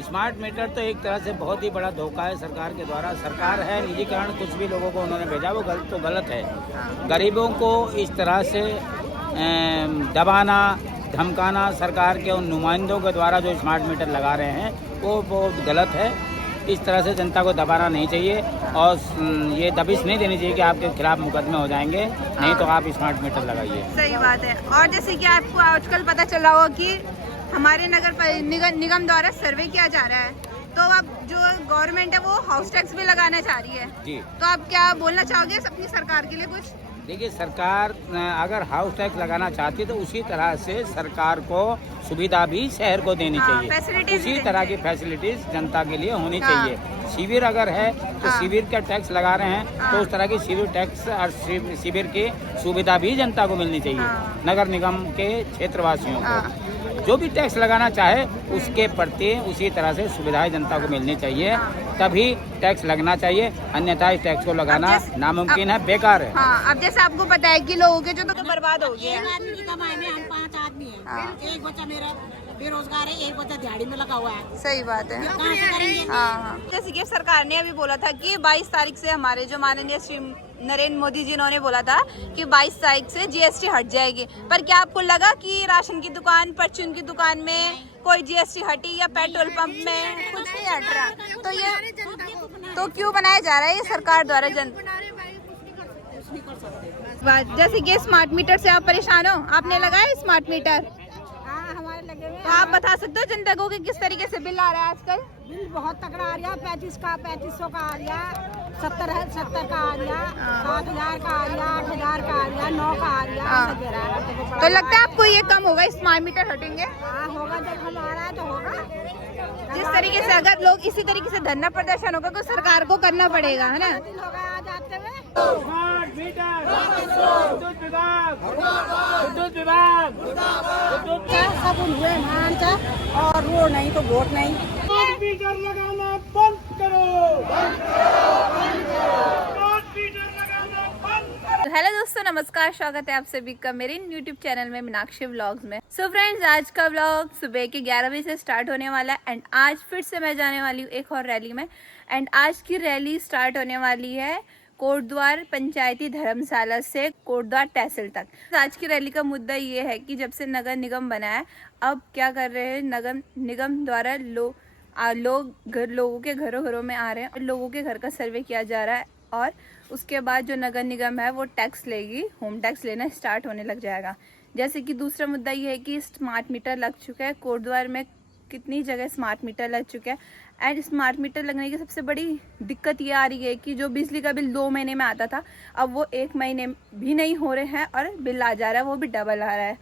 Smart meter तो एक तरह से बहुत ही बड़ा धोखा है सरकार के द्वारा। सरकार है निजीकरण, कुछ भी लोगों को उन्होंने भेजा वो गलत तो गलत है। गरीबों को इस तरह से दबाना धमकाना सरकार के उन नुमाइंदों के द्वारा जो स्मार्ट मीटर लगा रहे हैं वो बहुत गलत है। इस तरह से जनता को दबाना नहीं चाहिए और ये दबिश नहीं देनी चाहिए कि आपके खिलाफ मुकदमे हो जाएंगे, नहीं तो आप स्मार्ट मीटर लगाइए। सही बात है। और जैसे कि आपको आजकल पता चला होगा कि हमारे नगर निगम द्वारा सर्वे किया जा रहा है, तो अब जो गवर्नमेंट है वो हाउस टैक्स भी लगाना चाह रही है जी। तो आप क्या बोलना चाहोगे अपनी सरकार के लिए कुछ? देखिए, सरकार अगर हाउस टैक्स लगाना चाहती है तो उसी तरह से सरकार को सुविधा भी शहर को देनी चाहिए। उसी तरह की फैसिलिटीज जनता के लिए होनी चाहिए। शिविर अगर है तो शिविर का टैक्स लगा रहे हैं तो उस तरह की शिविर टैक्स और शिविर की सुविधा भी जनता को मिलनी चाहिए। नगर निगम के क्षेत्रवासियों को जो भी टैक्स लगाना चाहे उसके प्रति उसी तरह से सुविधाएं जनता को मिलनी चाहिए, तभी टैक्स लगना चाहिए। अन्यथा इस टैक्स को लगाना नामुमकिन है, बेकार है। अब जैसे आपको पता है कि लोगों के जो तो बर्बाद हो गए। एक आदमी की कमाई में हम 5 आदमी हैं। एक बच्चा मेरा बेरोजगार है, एक बच्चा दिहाड़ी में लगा हुआ है। सही बात है। कहाँ से करेंगे? जैसे कि सरकार ने अभी बोला था कि 22 तारीख से हमारे जो माननीय श्री नरेंद्र मोदी जी ने बोला था कि 22 तारीख से जीएसटी हट जाएगी, पर क्या आपको लगा कि राशन की दुकान, परचून की दुकान में कोई जीएसटी हटी या पेट्रोल पंप में कुछ नहीं हट रहा? तो ये तो क्यों बनाया जा रहा है ये सरकार द्वारा? जैसे कि स्मार्ट मीटर से आप परेशान हो, आपने लगाया स्मार्ट मीटर? हमारे लगे हुए तो आप बता सकते हो जनता को कि किस तरीके से बिल आ रहा है आजकल? बिल बहुत तगड़ा आ रहा, 3500 का आ रहा, 70 का आ रहा, 7000 का आ रहा, 8000 का आ रहा, 9 का आ रहा। तो लगता है आपको ये कम होगा, स्मार्ट मीटर हटेंगे? हाँ होगा, जब हम आ रहा है तो होगा। जिस तरीके से अगर लोग इसी तरीके से धरना प्रदर्शन होगा तो सरकार को करना पड़ेगा, है ना? आ जाते हुए सब हुए मान का, और रोड नहीं तो वोट नहीं। मीटर लगाना बंद करो। हेलो दोस्तों, नमस्कार, स्वागत है आप सभी का मेरे यूट्यूब चैनल में मीनाक्षी व्लॉग्स में। सो फ्रेंड्स, आज का व्लॉग सुबह के 11 बजे से स्टार्ट होने वाला है एंड आज फिर से मैं जाने वाली हूँ एक और रैली में। एंड आज की रैली स्टार्ट होने वाली है कोटद्वार पंचायती धर्मशाला से कोटद्वार तहसील तक। आज की रैली का मुद्दा ये है कि जब से नगर निगम बना है, अब क्या कर रहे हैं, नगर निगम द्वारा लोगों के घरों में आ रहे हैं, लोगों के घर का सर्वे किया जा रहा है और उसके बाद जो नगर निगम है वो टैक्स लेगी, होम टैक्स लेना स्टार्ट होने लग जाएगा। जैसे कि दूसरा मुद्दा ये है कि स्मार्ट मीटर लग चुका है कोटद्वार में, कितनी जगह स्मार्ट मीटर लग चुका है। एंड स्मार्ट मीटर लगने की सबसे बड़ी दिक्कत ये आ रही है कि जो बिजली का बिल 2 महीने में आता था, अब वो 1 महीने भी नहीं हो रहे हैं और बिल आ जा रहा है वो भी डबल आ रहा है।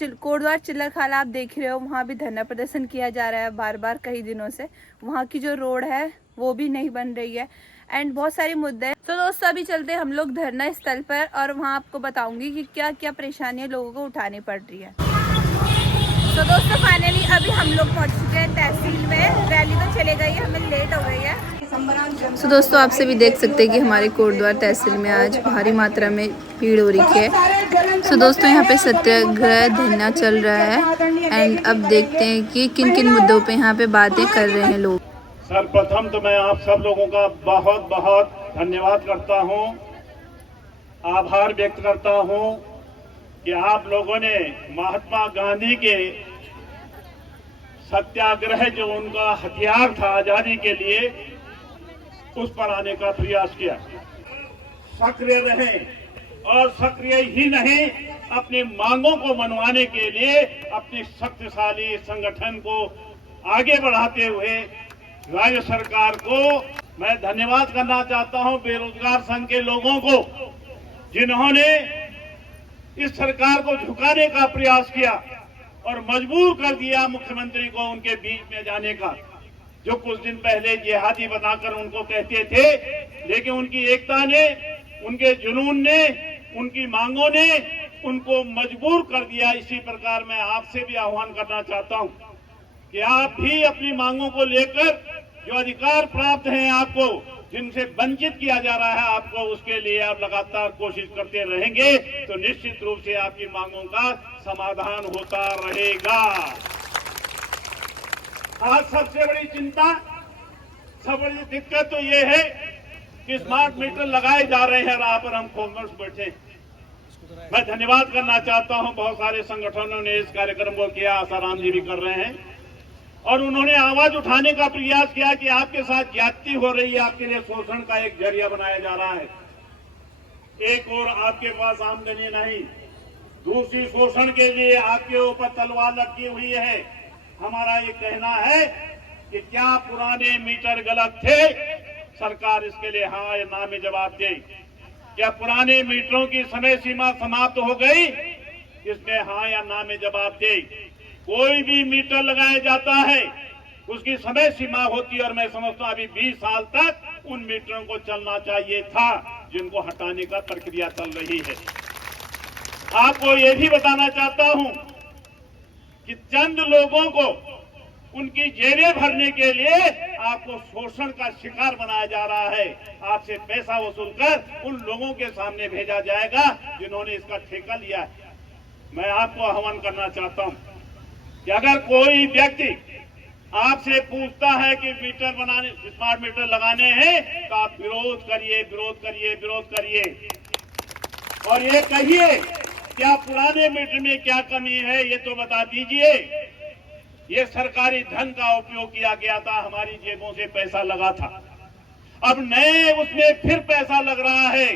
कोटद्वार चिल्लर खाला आप देख रहे हो, वहाँ भी धरना प्रदर्शन किया जा रहा है बार बार कई दिनों से। वहाँ की जो रोड है वो भी नहीं बन रही है एंड बहुत सारे मुद्दे हैं। तो दोस्तों, अभी चलते हैं हम लोग धरना स्थल पर और वहाँ आपको बताऊंगी कि क्या क्या परेशानियाँ लोगों को उठानी पड़ रही है। तो दोस्तों, फाइनली अभी हम लोग पहुँच चुके हैं तहसील में। रैली तो चले गई है, हमें लेट हो गई है। तो दोस्तों, आप सभी देख सकते हैं कि हमारे कोटद्वार तहसील में आज भारी मात्रा में भीड़ हो रही है। तो दोस्तों, यहाँ पे सत्याग्रह धरना चल रहा है एंड अब देखते हैं कि किन किन मुद्दों पे यहाँ पे बातें कर रहे हैं लोग। सर्वप्रथम तो मैं आप सब लोगों का बहुत बहुत धन्यवाद करता हूं, आभार व्यक्त करता हूं कि आप लोगों ने महात्मा गांधी के सत्याग्रह जो उनका हथियार था आजादी के लिए, उस पर आने का प्रयास किया। सक्रिय रहें और सक्रिय ही नहीं, अपनी मांगों को मनवाने के लिए अपनी शक्तिशाली संगठन को आगे बढ़ाते हुए राज्य सरकार को मैं धन्यवाद करना चाहता हूं। बेरोजगार संघ के लोगों को जिन्होंने इस सरकार को झुकाने का प्रयास किया और मजबूर कर दिया मुख्यमंत्री को उनके बीच में जाने का, जो कुछ दिन पहले जिहादी बनाकर उनको कहते थे, लेकिन उनकी एकता ने, उनके जुनून ने, उनकी मांगों ने उनको मजबूर कर दिया। इसी प्रकार मैं आपसे भी आह्वान करना चाहता हूं कि आप भी अपनी मांगों को लेकर, जो अधिकार प्राप्त हैं आपको, जिनसे वंचित किया जा रहा है आपको, उसके लिए आप लगातार कोशिश करते रहेंगे तो निश्चित रूप से आपकी मांगों का समाधान होता रहेगा। आज सबसे बड़ी चिंता, सबसे बड़ी दिक्कत तो ये है कि स्मार्ट मीटर लगाए जा रहे हैं, राह पर हम खामोश बैठे। मैं धन्यवाद करना चाहता हूं, बहुत सारे संगठनों ने इस कार्यक्रम को किया, आसाराम जी भी कर रहे हैं, और उन्होंने आवाज उठाने का प्रयास किया कि आपके साथ ज्यादती हो रही है, आपके लिए शोषण का एक जरिया बनाया जा रहा है। एक और आपके पास आमदनी नहीं, दूसरी शोषण के लिए आपके ऊपर तलवार लटकी हुई है। हमारा ये कहना है कि क्या पुराने मीटर गलत थे? सरकार इसके लिए हाँ या ना में जवाब दे। क्या पुराने मीटरों की समय सीमा समाप्त हो गई? इसमें हाँ या ना में जवाब दे। कोई भी मीटर लगाया जाता है उसकी समय सीमा होती है, और मैं समझता हूं अभी 20 साल तक उन मीटरों को चलना चाहिए था, जिनको हटाने का प्रक्रिया चल रही है। आपको ये भी बताना चाहता हूं कि चंद लोगों को उनकी जेबें भरने के लिए आपको शोषण का शिकार बनाया जा रहा है। आपसे पैसा वसूल कर उन लोगों के सामने भेजा जाएगा जिन्होंने इसका ठेका लिया है। मैं आपको आह्वान करना चाहता हूं कि अगर कोई व्यक्ति आपसे पूछता है कि मीटर बनाने, स्मार्ट मीटर लगाने हैं, तो आप विरोध करिए, विरोध करिए, विरोध करिए, और ये कहिए क्या पुराने मीटर में क्या कमी है ये तो बता दीजिए। ये सरकारी धन का उपयोग किया गया था, हमारी जेबों से पैसा लगा था, अब नए उसमें फिर पैसा लग रहा है।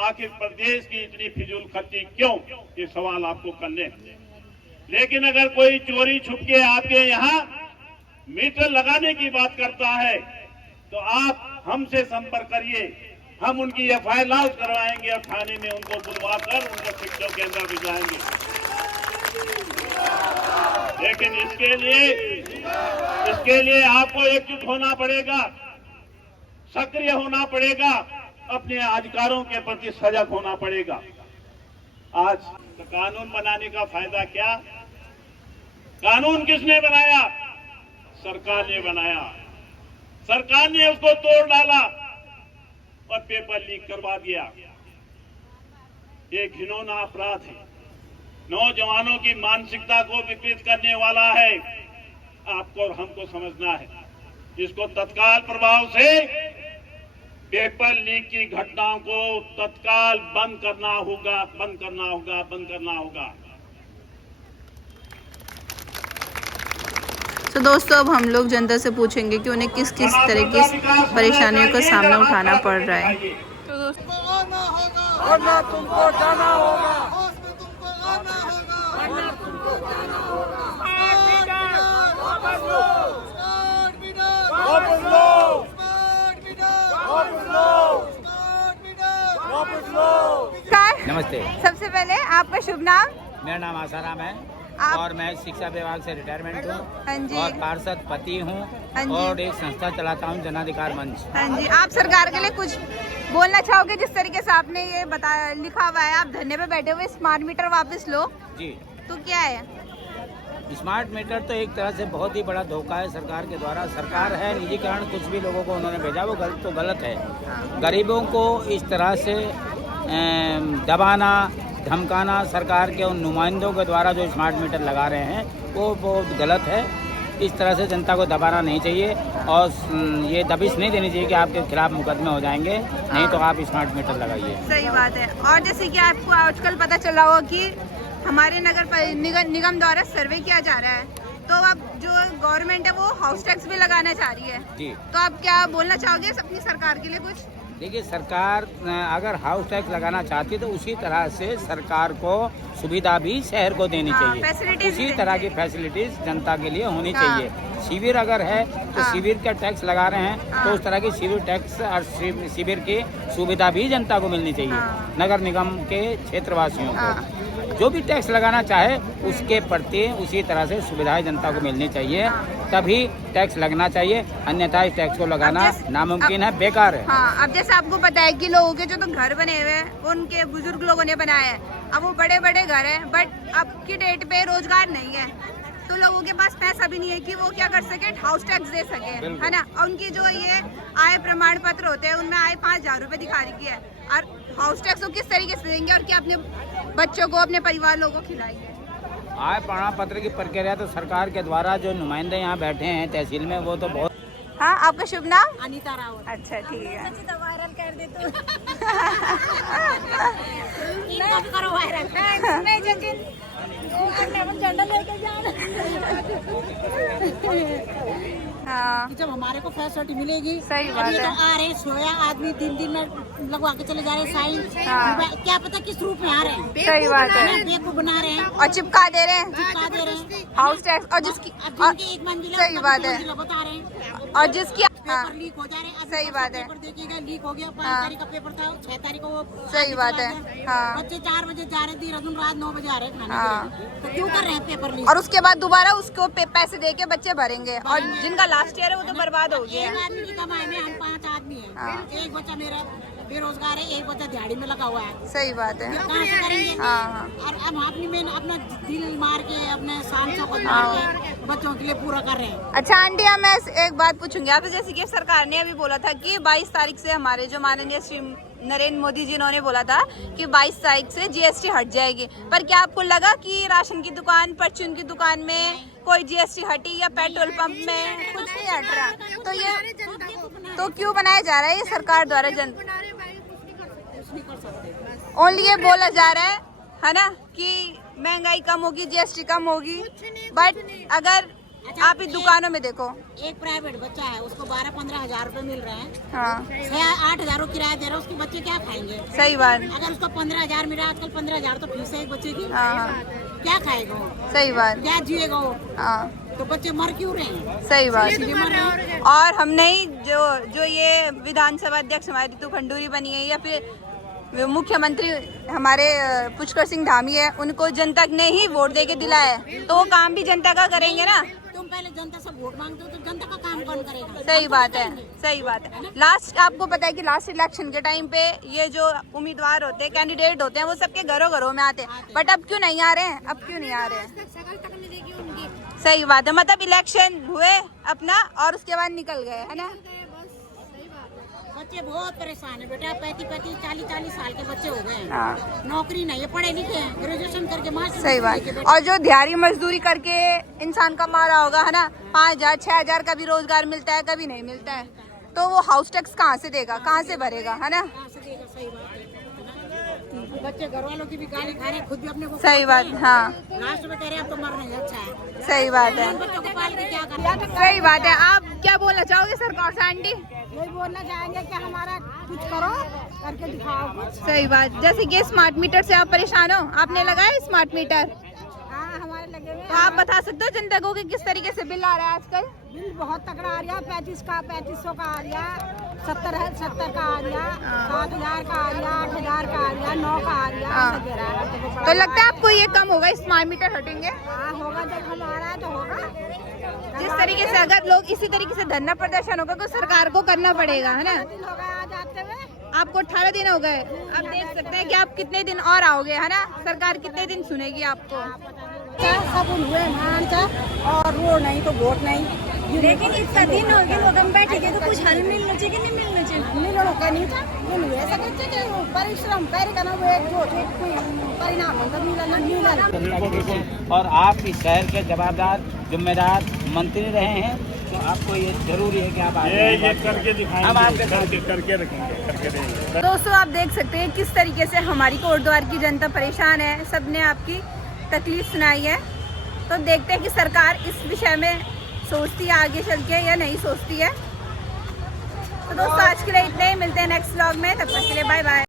आखिर प्रदेश की इतनी फिजूल खर्ची क्यों? ये सवाल आपको करने हैं। लेकिन अगर कोई चोरी छुप के आपके यहाँ मीटर लगाने की बात करता है तो आप हमसे संपर्क करिए, हम उनकी FIR लॉन्च करवाएंगे और थाने में उनको बुलवाकर उनको शिक्षकों के अंदर भिजवाएंगे। लेकिन इसके लिए आपको एकजुट होना पड़ेगा, सक्रिय होना पड़ेगा, अपने अधिकारों के प्रति सजग होना पड़ेगा। आज तो कानून बनाने का फायदा क्या? कानून किसने बनाया? सरकार ने बनाया। सरकार ने उसको तोड़ डाला और पेपर लीक करवा दिया। ये घिनौना अपराध है, नौजवानों की मानसिकता को विकृत करने वाला है। आपको और हमको समझना है, इसको तत्काल प्रभाव से पेपर लीक की घटनाओं को तत्काल बंद करना होगा, बंद करना होगा, बंद करना होगा। तो दोस्तों अब हम लोग जनता से पूछेंगे कि उन्हें किस किस तरह की परेशानियों का सामना उठाना पड़ रहा है। तो दोस्तों तुमको जाना होगा, नमस्ते। सबसे पहले आपका शुभ नाम? मेरा नाम आसाराम है और मैं शिक्षा विभाग से रिटायरमेंट हूँ और पार्षद पति हूँ और एक संस्था चलाता हूँ, जनाधिकार मंच। हाँ जी, आप सरकार के लिए कुछ बोलना चाहोगे? जिस तरीके से आपने ये बताया, लिखा हुआ है, आप धरने पे बैठे हुए स्मार्ट मीटर वापस लो जी, तो क्या है? स्मार्ट मीटर तो एक तरह से बहुत ही बड़ा धोखा है सरकार के द्वारा। सरकार है निजीकरण, कुछ भी लोगों को उन्होंने भेजा वो गलत तो गलत है। गरीबों को इस तरह से दबाना, धमकाना सरकार के उन नुमाइंदों के द्वारा जो स्मार्ट मीटर लगा रहे हैं वो बहुत गलत है। इस तरह से जनता को दबाना नहीं चाहिए और ये दबिश नहीं देनी चाहिए कि आपके खिलाफ मुकदमे हो जाएंगे, नहीं तो आप स्मार्ट मीटर लगाइए। सही बात है। और जैसे कि आपको आजकल पता चला होगा कि हमारे नगर निगम द्वारा सर्वे किया जा रहा है, तो अब जो गवर्नमेंट है वो हाउस टैक्स भी लगाना चाह रही है जी, तो आप क्या बोलना चाहोगे अपनी सरकार के लिए कुछ? देखिए, सरकार अगर हाउस टैक्स लगाना चाहती है तो उसी तरह से सरकार को सुविधा भी शहर को देनी चाहिए। उसी तरह की फैसिलिटीज जनता के लिए होनी चाहिए। शिविर अगर है तो शिविर का टैक्स लगा रहे हैं तो उस तरह की शिविर टैक्स और शिविर की सुविधा भी जनता को मिलनी चाहिए। नगर निगम के क्षेत्रवासियों को जो भी टैक्स लगाना चाहे उसके प्रति उसी तरह से सुविधाएं जनता को मिलनी चाहिए, तभी टैक्स लगना चाहिए, अन्यथा इस टैक्स को लगाना नामुमकिन है, बेकार है। हाँ, अब जैसे आपको पता है कि लोगों के जो तो घर बने हुए हैं उनके बुजुर्ग लोगों ने बनाए हैं, अब वो बड़े बड़े घर हैं, बट अब की डेट पे रोजगार नहीं है तो लोगों के पास पैसा भी नहीं है कि वो क्या कर सके, हाउस टैक्स दे सके, है ना। और उनकी जो ये आय प्रमाण पत्र होते हैं उनमें आय 5,000 रुपए दिखा रखी है, और हाउस टैक्स वो किस तरीके से देंगे और क्या अपने बच्चों को, अपने परिवार लोगों को खिलाएंगे? आय प्रमाण पत्र की प्रक्रिया तो सरकार के द्वारा जो नुमाइंदे यहाँ बैठे हैं तहसील में वो तो बहुत। हाँ, आपका शुभ नाम? अनीता रावत। अच्छा, ठीक है। वायरल कर दे तो इनको भी करो वायरल। नहीं जकिन झंडा लेके जाना। हाँ, जब हमारे को फैसिलिटी मिलेगी। सही बात है। तो आ रहे सोया आदमी दिन में लगवा के चले जा रहे साइन। हाँ। क्या पता किस रूप में आ रहे हैं। सही बात है। बेवकूफ बना रहे हैं और चिपका दे रहे हैं चिपका दे रहे हैं हाउस टैक्स। और जिसकी जिनकी एक मंजिला सही बात है। बता रहे हैं और जिसकी पेपर लीक हो जा रहे हैं। सही बात है। पेपर देखिएगा लीक हो गया। 5 हाँ। तारीख का पेपर था, 6 तारीख को वो सही बात है। हाँ। बच्चे 4 बजे जा रहे थे, रात 9 बजे आ रहे हैं खाने हाँ। के लिए। तो क्यों कर रहे हैं पेपर लीक? और उसके बाद दोबारा उसको पैसे दे के बच्चे भरेंगे और जिनका लास्ट ईयर है वो तो बर्बाद हो गया एक है। आदमी की कमाई में हम 5 आदमी हाँ। हैं। एक बच्चा मेरा बेरोजगार है, एक बच्चा दिहाड़ी में लगा हुआ है। सही बात है। कहाँ से करेंगे? हाँ। और अब अपना दिल मार के अपने शान चौकत मार के बच्चों के लिए पूरा कर रहे हैं। अच्छा आंटी, मैं एक बात पूछूंगी आपसे। जैसे कि सरकार ने अभी बोला था कि 22 तारीख से हमारे जो माननीय श्री नरेंद्र मोदी जी ने बोला था कि 22 तारीख से जीएसटी हट जाएगी, पर क्या आपको लगा कि राशन की दुकान, परचून की दुकान में कोई जीएसटी हटी या पेट्रोल पंप में कुछ नहीं हट रहा? तो ये तो क्यों बनाया जा रहा है ये सरकार द्वारा? ओनली ये बोला जा रहा है ना, कि महंगाई कम होगी, जीएसटी कम होगी, बट अगर आप इस दुकानों में देखो, एक प्राइवेट बच्चा है, उसको 12-15 हजार रुपए मिल रहे हैं। हाँ 6-8 हजार किराया दे रहे हैं, उसके बच्चे क्या खाएंगे? सही बात। अगर उसको 15 हजार मिल रहा है, आजकल 15 हजार तो फीस है एक बच्चे की। हाँ हाँ क्या खाएगा वो? सही बात। क्या जिएगा वो? हाँ तो बच्चे मर क्यों रहे हैं? सही बात। इसलिए मर रहे हैं। और हमने ही जो ये विधानसभा अध्यक्ष हमारी रितु खंडूरी बनी है, या फिर मुख्यमंत्री हमारे पुष्कर सिंह धामी है, उनको जनता ने ही वोट दे के दिलाया है, तो वो काम भी जनता का करेंगे ना। तुम पहले जनता से वोट मांगते हो तो जनता का काम कौन करेगा? सही बात है, सही बात है। लास्ट आपको पता है कि लास्ट इलेक्शन के टाइम पे ये जो उम्मीदवार होते हैं, कैंडिडेट होते हैं, वो सबके घरों घरों में आते हैं, बट अब क्यों नहीं आ रहे हैं? अब क्यों नहीं आ रहे हैं? सही बात है। मतलब इलेक्शन हुए अपना और उसके बाद निकल गए, है ना? बच्चे बहुत परेशान है बेटा। 35-40 साल के बच्चे हो गए हैं। हाँ नौकरी नहीं है, पढ़े लिखे हैं, ग्रेजुएशन करके मास्टर। सही बात। और जो दिहाड़ी मजदूरी करके इंसान कमा रहा होगा, है ना, 5,000-6,000 का भी रोजगार मिलता है, कभी नहीं मिलता है, तो वो हाउस टैक्स कहाँ से देगा, कहाँ से भरेगा, है ना? सही बात है। बच्चे घर वालों की भी गाली खा रहे हैं, खुद भी अपने को। सही बात। हाँ लास्ट में कह रहे हैं अब तो मरना ही अच्छा है। सही बात है। बच्चों को पाल के क्या करना? सही बात है। आप क्या बोलना चाहोगे सरकार से आंटी? यही बोलना चाहेंगे कि हमारा कुछ करो, करके दिखाओ कुछ। सही बात। जैसे कि स्मार्ट मीटर से आप परेशान हो, आपने लगाया स्मार्ट मीटर? हाँ हमारे लगे हुए। तो आप बता सकते हो जनता को कि किस तरीके से बिल आ रहा है आजकल? बिल बहुत तगड़ा आ रहा। 35 का 3500 का आ रहा, 70 का आ रहा, 7,000 का आ रहा, 8,000 का आ रहा, 9 का आ रहा। तो लगता है आपको ये कम होगा, स्मार्ट मीटर हटेंगे? हाँ होगा, जब हम आ रहा है तो होगा। जिस तरीके से अगर लोग इसी तरीके से धरना प्रदर्शन होगा तो सरकार को करना पड़ेगा, है ना? आ जाते हुए आपको 18 दिन हो गए, आप देख सकते हैं कि आप कितने दिन और आओगे, है ना? सरकार कितने दिन सुनेगी आपको? सब हुए मान का, और रोड नहीं तो वोट नहीं। लेकिन इतना दिन हो गया लोग बैठे के, तो कुछ हल मिलना चाहिए कि नहीं मिलना चाहिए? मिलना का नहीं था, मिल ऐसा कहते कि परिश्रम करेगा ना, वो एक जो परिणाम होगा मिला। और आप इस शहर के जवाबदार जिम्मेदार मंत्री रहे हैं, तो आपको ये जरूरी है कि आप ये करके दिखाएंगे, हम आपके साथ करके रखेंगे, करके देंगे। दोस्तों आप देख सकते हैं किस तरीके से हमारी कोटद्वार की जनता परेशान है, सबने आपकी तकलीफ सुनाई है। तो देखते हैं कि सरकार इस विषय में सोचती है आगे चल के या नहीं सोचती है। तो दोस्तों आज के लिए इतने ही, मिलते हैं नेक्स्ट व्लॉग में, तब तक के लिए बाय बाय।